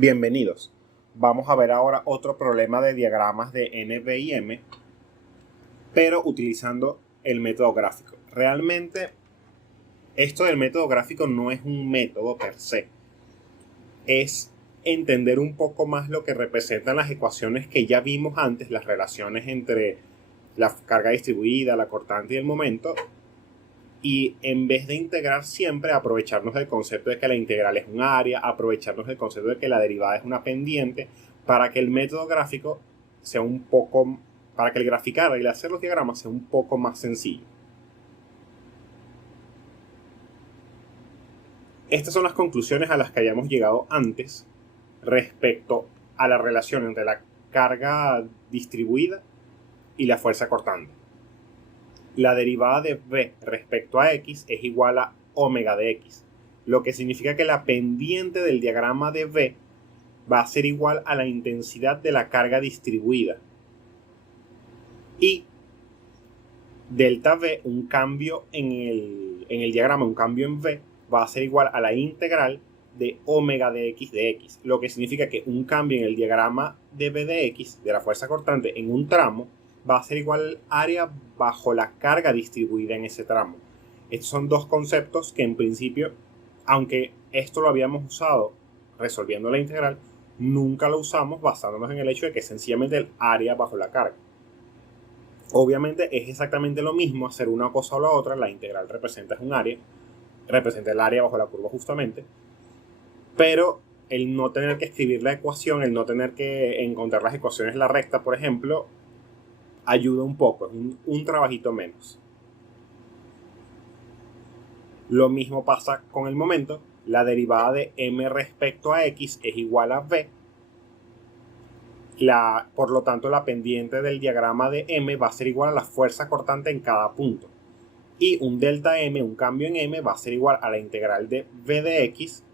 Bienvenidos. Vamos a ver ahora otro problema de diagramas de N, y M, pero utilizando el método gráfico. Realmente, esto del método gráfico no es un método per se. Es entender un poco más lo que representan las ecuaciones que ya vimos antes, las relaciones entre la carga distribuida, la cortante y el momento. Y en vez de integrar siempre, aprovecharnos del concepto de que la integral es un área, aprovecharnos del concepto de que la derivada es una pendiente, para que el método gráfico sea un poco, para que el graficar y el hacer los diagramas sea un poco más sencillo. Estas son las conclusiones a las que hayamos llegado antes respecto a la relación entre la carga distribuida y la fuerza cortante. La derivada de v respecto a x es igual a omega de x, lo que significa que la pendiente del diagrama de v va a ser igual a la intensidad de la carga distribuida. Y delta v, un cambio en el diagrama, un cambio en v, va a ser igual a la integral de omega de x, lo que significa que un cambio en el diagrama de v de x, de la fuerza cortante, en un tramo, va a ser igual al área bajo la carga distribuida en ese tramo. Estos son dos conceptos que en principio, aunque esto lo habíamos usado resolviendo la integral, nunca lo usamos basándonos en el hecho de que es sencillamente el área bajo la carga. Obviamente es exactamente lo mismo hacer una cosa o la otra. La integral representa un área, representa el área bajo la curva justamente, pero el no tener que escribir la ecuación, el no tener que encontrar las ecuaciones en la recta, por ejemplo, ayuda un poco, es un trabajito menos. Lo mismo pasa con el momento. La derivada de m respecto a x es igual a v. Por lo tanto, la pendiente del diagrama de m va a ser igual a la fuerza cortante en cada punto. Y un delta m, un cambio en m, va a ser igual a la integral de v de x.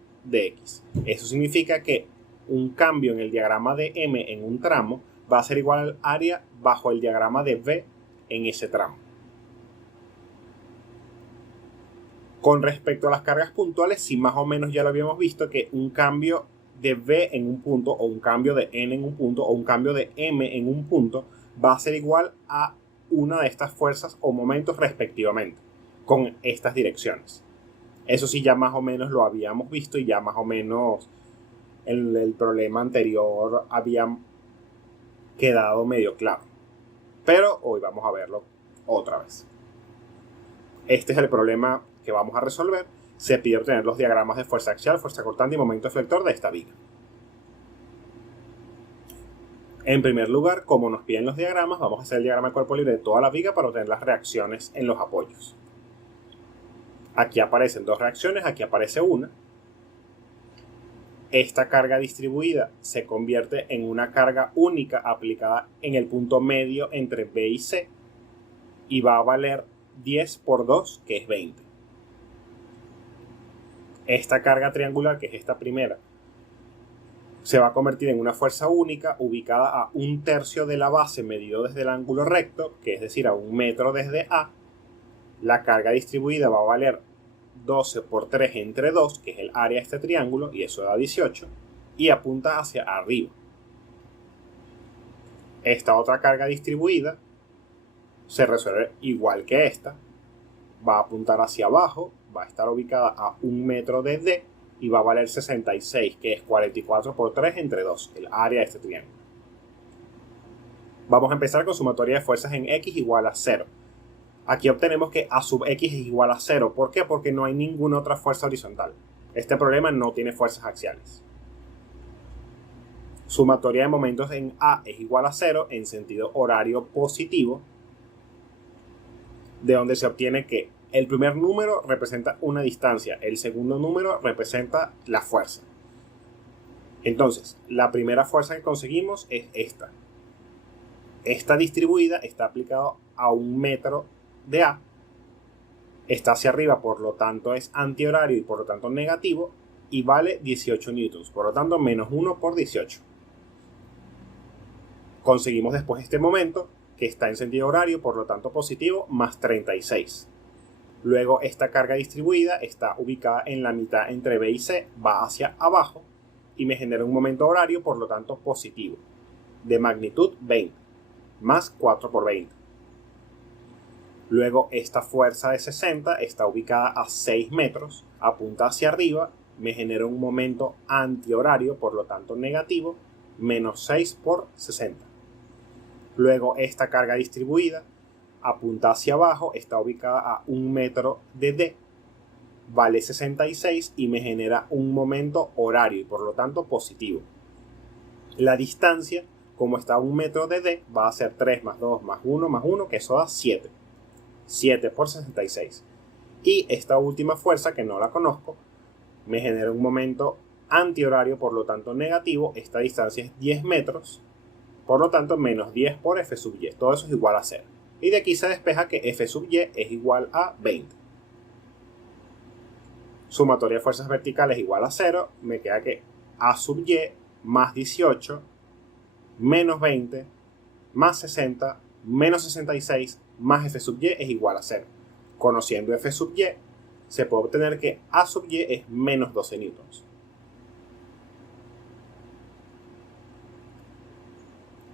Eso significa que un cambio en el diagrama de m en un tramo va a ser igual al área bajo el diagrama de v en ese tramo. Con respecto a las cargas puntuales, sí, más o menos ya lo habíamos visto, que un cambio de v en un punto, o un cambio de n en un punto, o un cambio de m en un punto, va a ser igual a una de estas fuerzas o momentos respectivamente, con estas direcciones. Eso sí, ya más o menos lo habíamos visto y ya más o menos en el problema anterior había quedado medio claro. Pero hoy vamos a verlo otra vez. Este es el problema que vamos a resolver. Se pide obtener los diagramas de fuerza axial, fuerza cortante y momento eflector de esta viga. En primer lugar, como nos piden los diagramas, vamos a hacer el diagrama de cuerpo libre de toda la viga para obtener las reacciones en los apoyos. Aquí aparecen dos reacciones, aquí aparece una. Esta carga distribuida se convierte en una carga única aplicada en el punto medio entre B y C y va a valer 10 por 2, que es 20. Esta carga triangular, que es esta primera, se va a convertir en una fuerza única ubicada a 1/3 de la base medido desde el ángulo recto, que es decir, a 1 metro desde A. La carga distribuida va a valer 12 por 3 entre 2, que es el área de este triángulo, y eso da 18, y apunta hacia arriba. Esta otra carga distribuida se resuelve igual que esta, va a apuntar hacia abajo, va a estar ubicada a 1 metro de D y va a valer 66, que es 44 por 3 entre 2, el área de este triángulo. Vamos a empezar con sumatoria de fuerzas en X igual a 0. Aquí obtenemos que A sub X es igual a 0. ¿Por qué? Porque no hay ninguna otra fuerza horizontal. Este problema no tiene fuerzas axiales. Sumatoria de momentos en A es igual a 0 en sentido horario positivo, de donde se obtiene que el primer número representa una distancia, el segundo número representa la fuerza. Entonces, la primera fuerza que conseguimos es esta. Esta distribuida está aplicada a 1 metro de A, está hacia arriba, por lo tanto es antihorario y por lo tanto negativo, y vale 18 newtons, por lo tanto menos 1 por 18. Conseguimos después este momento, que está en sentido horario, por lo tanto positivo, más 36. Luego esta carga distribuida está ubicada en la mitad entre B y C, va hacia abajo, y me genera un momento horario, por lo tanto positivo, de magnitud 20, más 4 por 20. Luego esta fuerza de 60 está ubicada a 6 metros, apunta hacia arriba, me genera un momento antihorario, por lo tanto negativo, menos 6 por 60. Luego esta carga distribuida apunta hacia abajo, está ubicada a 1 metro de D, vale 66 y me genera un momento horario y por lo tanto positivo. La distancia, como está a 1 metro de D, va a ser 3 más 2 más 1 más 1, que eso da 7. 7 por 66. Y esta última fuerza, que no la conozco, me genera un momento antihorario, por lo tanto negativo. Esta distancia es 10 metros, por lo tanto menos 10 por F sub Y. Todo eso es igual a 0. Y de aquí se despeja que F sub Y es igual a 20. Sumatoria de fuerzas verticales igual a 0. Me queda que A sub Y más 18 menos 20 más 60 menos 66 más F sub Y es igual a 0. Conociendo F sub Y, se puede obtener que A sub Y es menos 12 newtons.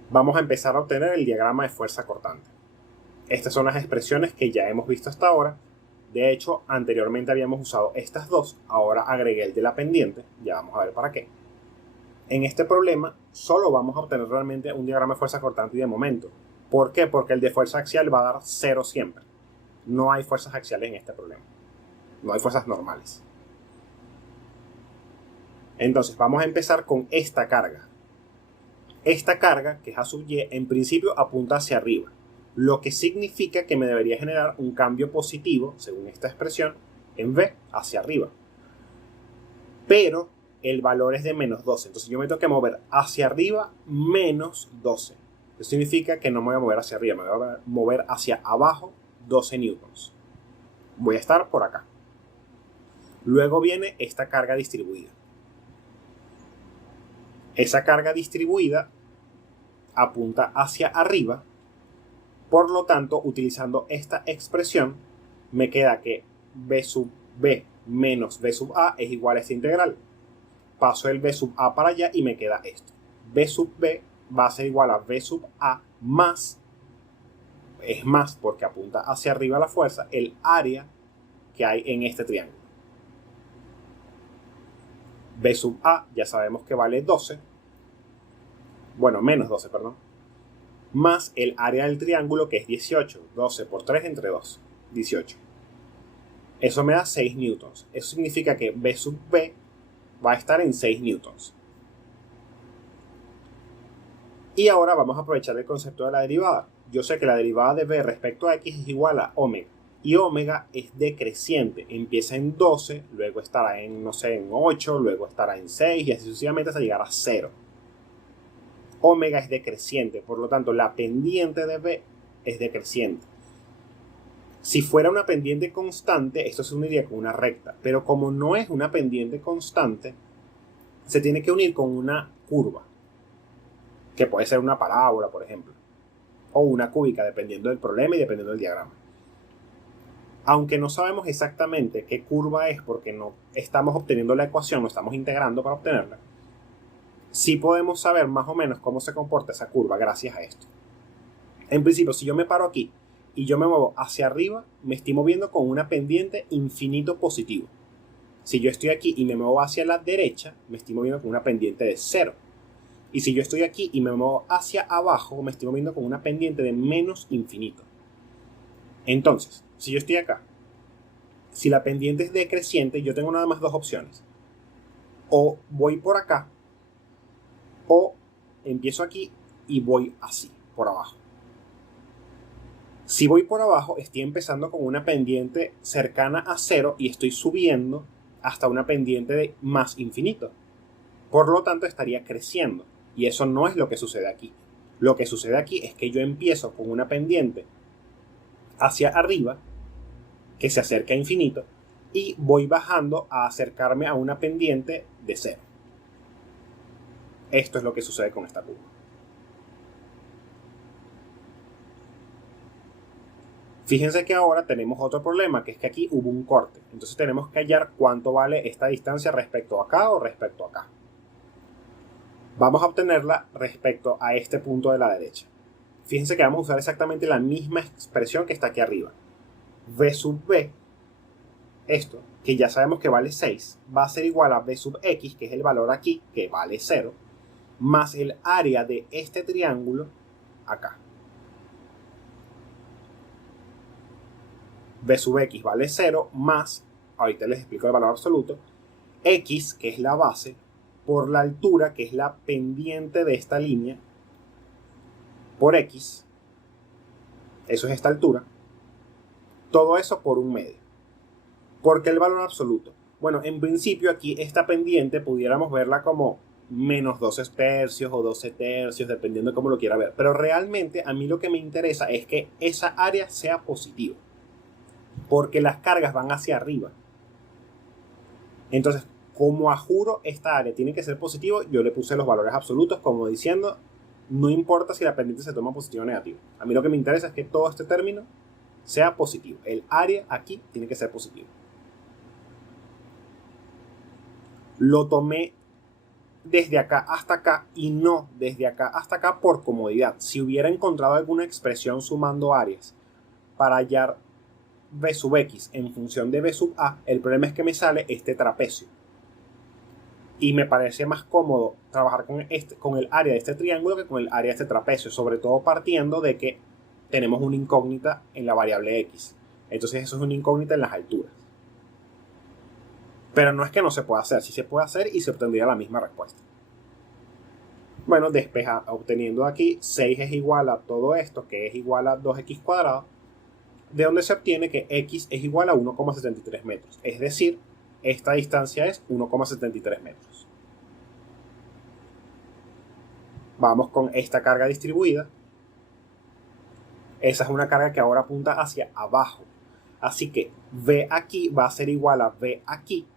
Vamos a empezar a obtener el diagrama de fuerza cortante. Estas son las expresiones que ya hemos visto hasta ahora. De hecho, anteriormente habíamos usado estas dos, ahora agregué el de la pendiente, ya vamos a ver para qué. En este problema solo vamos a obtener realmente un diagrama de fuerza cortante y de momento. ¿Por qué? Porque el de fuerza axial va a dar 0 siempre. No hay fuerzas axiales en este problema. No hay fuerzas normales. Entonces vamos a empezar con esta carga. Esta carga, que es A sub Y, en principio apunta hacia arriba, lo que significa que me debería generar un cambio positivo, según esta expresión, en V, hacia arriba. Pero el valor es de menos 12, entonces yo me tengo que mover hacia arriba menos 12. Eso significa que no me voy a mover hacia arriba, me voy a mover hacia abajo 12 newtons. Voy a estar por acá. Luego viene esta carga distribuida. Esa carga distribuida apunta hacia arriba, por lo tanto, utilizando esta expresión, me queda que B sub B menos B sub A es igual a esta integral. Paso el B sub A para allá y me queda esto. B sub B va a ser igual a B sub A más, es más porque apunta hacia arriba la fuerza, el área que hay en este triángulo. B sub A ya sabemos que vale 12, bueno, menos 12, perdón, más el área del triángulo que es 18, 12 por 3 entre 2, 18. Eso me da 6 newtons. Eso significa que B sub B va a estar en 6 newtons. Y ahora vamos a aprovechar el concepto de la derivada. Yo sé que la derivada de B respecto a X es igual a omega. Y omega es decreciente. Empieza en 12, luego estará en, no sé, en 8, luego estará en 6 y así sucesivamente hasta llegar a 0. Omega es decreciente, por lo tanto la pendiente de B es decreciente. Si fuera una pendiente constante, esto se uniría con una recta, pero como no es una pendiente constante, se tiene que unir con una curva, que puede ser una parábola, por ejemplo, o una cúbica, dependiendo del problema y dependiendo del diagrama. Aunque no sabemos exactamente qué curva es porque no estamos obteniendo la ecuación, no estamos integrando para obtenerla, sí podemos saber más o menos cómo se comporta esa curva gracias a esto. En principio, si yo me paro aquí y yo me muevo hacia arriba, me estoy moviendo con una pendiente infinito positivo. Si yo estoy aquí y me muevo hacia la derecha, me estoy moviendo con una pendiente de 0. Y si yo estoy aquí y me muevo hacia abajo, me estoy moviendo con una pendiente de menos infinito. Entonces, si yo estoy acá, si la pendiente es decreciente, yo tengo nada más dos opciones. O voy por acá, o empiezo aquí y voy así, por abajo. Si voy por abajo, estoy empezando con una pendiente cercana a 0 y estoy subiendo hasta una pendiente de más infinito. Por lo tanto, estaría creciendo. Y eso no es lo que sucede aquí. Lo que sucede aquí es que yo empiezo con una pendiente hacia arriba, que se acerca a infinito, y voy bajando a acercarme a una pendiente de 0. Esto es lo que sucede con esta curva. Fíjense que ahora tenemos otro problema, que es que aquí hubo un corte. Entonces tenemos que hallar cuánto vale esta distancia respecto a acá o respecto a acá. Vamos a obtenerla respecto a este punto de la derecha. Fíjense que vamos a usar exactamente la misma expresión que está aquí arriba. V sub b, esto, que ya sabemos que vale 6, va a ser igual a v sub x, que es el valor aquí, que vale 0, más el área de este triángulo acá. V sub x vale 0 más, ahorita les explico el valor absoluto, x, que es la base, por la altura, que es la pendiente de esta línea, por x, eso es esta altura, todo eso por un medio. ¿Por qué el valor absoluto? Bueno, en principio aquí esta pendiente pudiéramos verla como menos 12 tercios o 12 tercios, dependiendo de cómo lo quiera ver. Pero realmente a mí lo que me interesa es que esa área sea positiva, porque las cargas van hacia arriba. Entonces, como a juro esta área tiene que ser positivo, yo le puse los valores absolutos como diciendo, no importa si la pendiente se toma positivo o negativo. A mí lo que me interesa es que todo este término sea positivo. El área aquí tiene que ser positivo. Lo tomé desde acá hasta acá y no desde acá hasta acá por comodidad. Si hubiera encontrado alguna expresión sumando áreas para hallar v sub x en función de v sub a, el problema es que me sale este trapecio. Y me parece más cómodo trabajar con el área de este triángulo que con el área de este trapecio, sobre todo partiendo de que tenemos una incógnita en la variable x. Entonces eso es una incógnita en las alturas. Pero no es que no se pueda hacer, sí se puede hacer y se obtendría la misma respuesta. Bueno, obteniendo aquí 6 es igual a todo esto, que es igual a 2x cuadrado, de donde se obtiene que x es igual a 1,73 metros. Es decir, esta distancia es 1,73 metros. Vamos con esta carga distribuida. Esa es una carga que ahora apunta hacia abajo. Así que v aquí va a ser igual a v aquí.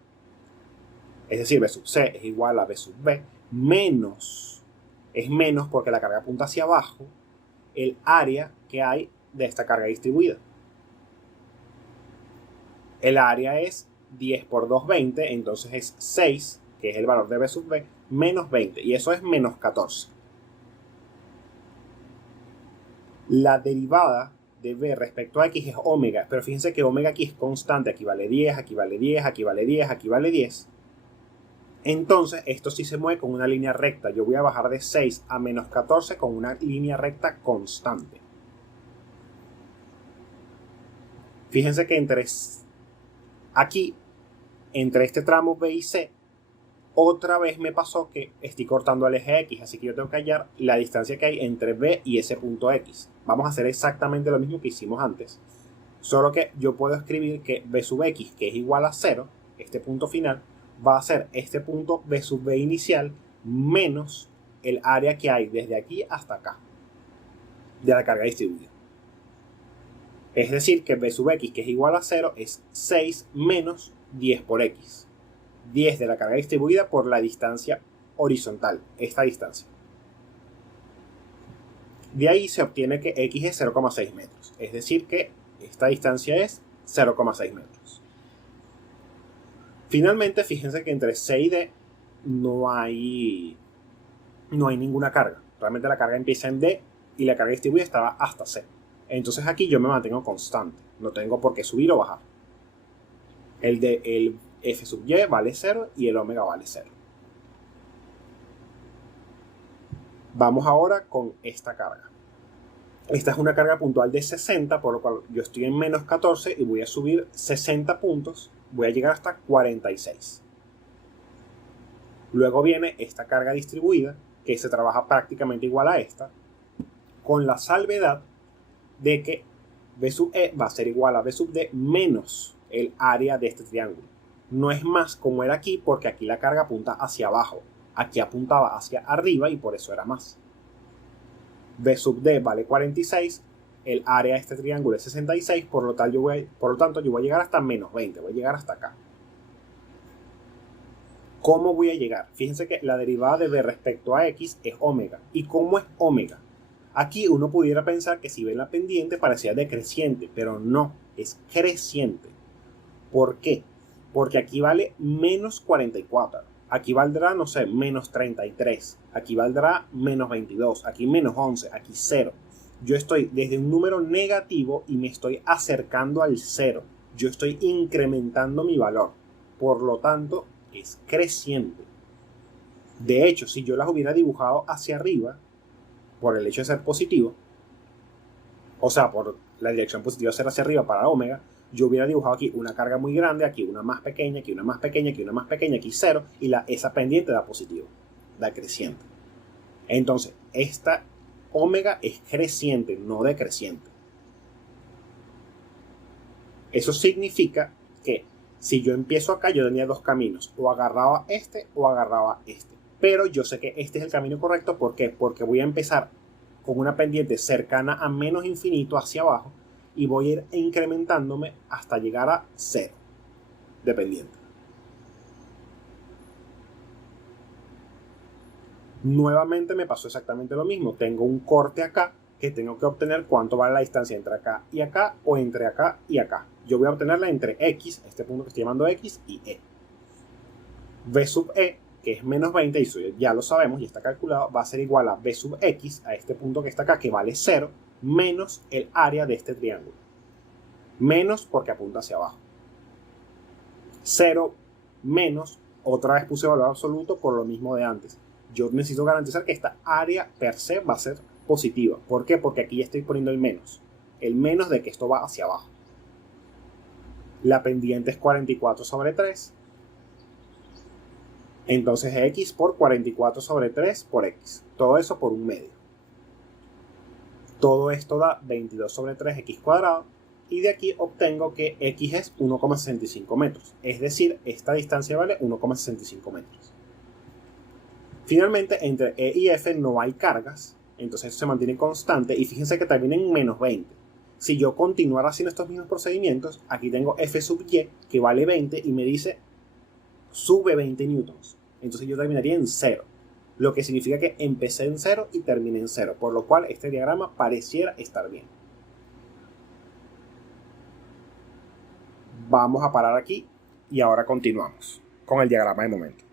Es decir, v sub c es igual a v sub b menos, es menos porque la carga apunta hacia abajo, el área que hay de esta carga distribuida. El área es 10 por 2, 20, entonces es 6, que es el valor de v sub b, menos 20, y eso es menos 14. La derivada de v respecto a x es omega, pero fíjense que omega aquí es constante, aquí vale 10, aquí vale 10, aquí vale 10, aquí vale 10. Entonces, esto sí se mueve con una línea recta. Yo voy a bajar de 6 a menos 14 con una línea recta constante. Fíjense que aquí, entre este tramo B y C, otra vez me pasó que estoy cortando el eje X, así que yo tengo que hallar la distancia que hay entre B y ese punto X. Vamos a hacer exactamente lo mismo que hicimos antes, solo que yo puedo escribir que B sub X, que es igual a 0, este punto final, va a ser este punto B sub B inicial menos el área que hay desde aquí hasta acá de la carga distribuida. Es decir, que B sub X, que es igual a 0, es 6 menos 10 por X. 10 de la carga distribuida por la distancia horizontal, esta distancia. De ahí se obtiene que X es 0,6 metros. Es decir, que esta distancia es 0,6 metros. Finalmente, fíjense que entre C y D no hay ninguna carga. Realmente la carga empieza en D y la carga distribuida estaba hasta C. Entonces aquí yo me mantengo constante. No tengo por qué subir o bajar. El F sub Y vale 0 y el omega vale 0. Vamos ahora con esta carga. Esta es una carga puntual de 60, por lo cual yo estoy en menos 14 y voy a subir 60 puntos. Voy a llegar hasta 46. Luego viene esta carga distribuida, que se trabaja prácticamente igual a esta, con la salvedad de que B sub E va a ser igual a B sub D menos el área de este triángulo. No es más como era aquí, porque aquí la carga apunta hacia abajo. Aquí apuntaba hacia arriba y por eso era más. B sub D vale 46, el área de este triángulo es 66, por lo tanto yo voy a llegar hasta menos 20, voy a llegar hasta acá. ¿Cómo voy a llegar? Fíjense que la derivada de B respecto a X es omega. ¿Y cómo es omega? Aquí uno pudiera pensar que si ven la pendiente parecía decreciente, pero no, es creciente. ¿Por qué? Porque aquí vale menos 44. Aquí valdrá, no sé, menos 33. Aquí valdrá menos 22. Aquí menos 11. Aquí 0. Yo estoy desde un número negativo y me estoy acercando al 0. Yo estoy incrementando mi valor. Por lo tanto, es creciente. De hecho, si yo las hubiera dibujado hacia arriba, por el hecho de ser positivo, o sea, por la dirección positiva ser hacia arriba para omega, yo hubiera dibujado aquí una carga muy grande, aquí una más pequeña, aquí una más pequeña, aquí una más pequeña, aquí 0, y esa pendiente da positivo, da creciente. Entonces, esta omega es creciente, no decreciente. Eso significa que si yo empiezo acá, yo tenía dos caminos, o agarraba este o agarraba este. Pero yo sé que este es el camino correcto, ¿por qué? Porque voy a empezar con una pendiente cercana a menos infinito hacia abajo, y voy a ir incrementándome hasta llegar a 0 de pendiente. Nuevamente me pasó exactamente lo mismo. Tengo un corte acá que tengo que obtener cuánto vale la distancia entre acá y acá, o entre acá y acá. Yo voy a obtenerla entre X, este punto que estoy llamando X, y E. V sub E, que es menos 20, y eso ya lo sabemos y está calculado, va a ser igual a V sub X, a este punto que está acá, que vale 0, menos el área de este triángulo. Menos porque apunta hacia abajo. 0 menos, otra vez puse valor absoluto por lo mismo de antes. Yo necesito garantizar que esta área per se va a ser positiva. ¿Por qué? Porque aquí ya estoy poniendo el menos. El menos de que esto va hacia abajo. La pendiente es 44 sobre 3. Entonces X por 44 sobre 3 por X. Todo eso por un medio. Todo esto da 22 sobre 3X cuadrado. Y de aquí obtengo que X es 1,65 metros. Es decir, esta distancia vale 1,65 metros. Finalmente, entre E y F no hay cargas. Entonces esto se mantiene constante. Y fíjense que termina en menos 20. Si yo continuara haciendo estos mismos procedimientos, aquí tengo F sub Y, que vale 20, y me dice sube 20 newtons. Entonces yo terminaría en 0. Lo que significa que empecé en 0 y terminé en 0. Por lo cual este diagrama pareciera estar bien. Vamos a parar aquí y ahora continuamos con el diagrama de momento.